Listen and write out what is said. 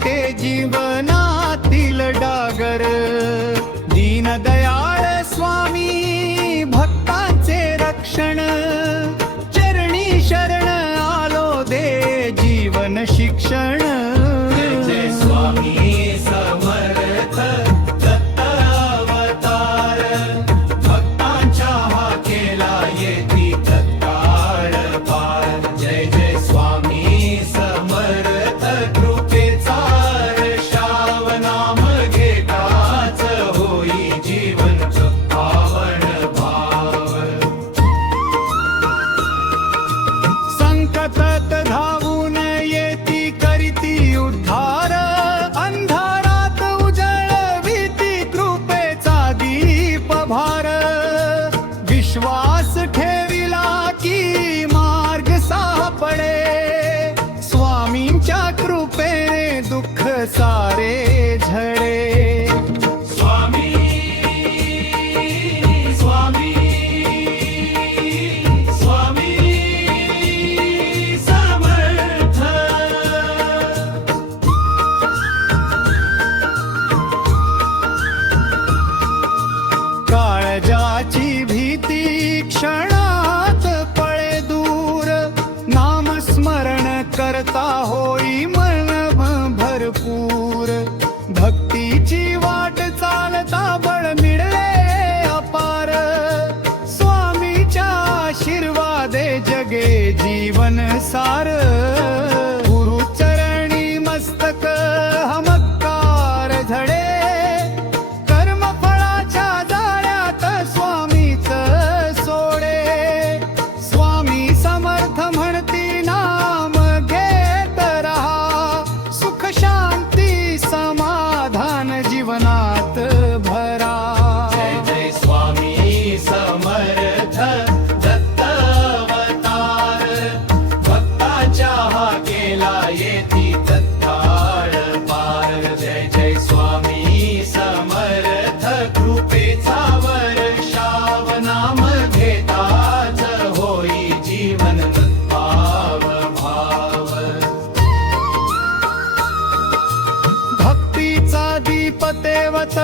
मिटे जीवनातील डागर। दीनदयाळ स्वामी भक्तांचे रक्षण, चरणी शरण आलो दे जीवन शिक्षण। जय जय स्वामी समर्थ दत्त अवतार, भक्तांच्या हा केला येती तत्काळ पार। जय जय स्वामी समर्थ कृपेचा शाव, नाम घेताच होई जीवन पावन भाव। संकटात धावून येती करीती उद्धार, अंधारात उजळविती कृपेचा दीप भार। विश्वास ठेविला की मार्ग सापडे, स्वामींच्या कृपेने दुःख सारे झडे। स्वामी स्वामी स्वामी समर्थ। काळजाची भीती क्षणात पळे दूर, नामस्मरण करता होई मन भरपूर। भक्तीची वाट चालता बळ मिळले अपार, स्वामीच्या आशीर्वादे जगे जीवन सार। गुरुचरणी मस्तक हमकार झडे, कर्मफळाच्या जाळ्यात स्वामीच सोडे। स्वामी समर्थ म्हणती नाम घेत रहा, सुख शांती समाधान जीवनात भरा। जय जय स्वामी समर्थ दत्त अवतार, भक्तांच्या हा केला येती तत्काळ पार। जय जय स्वामी समर्थ कृपेचा वर्षाव, नाम घेताच होई जीवन भाव भाव। भक्तीचा दीप तेवत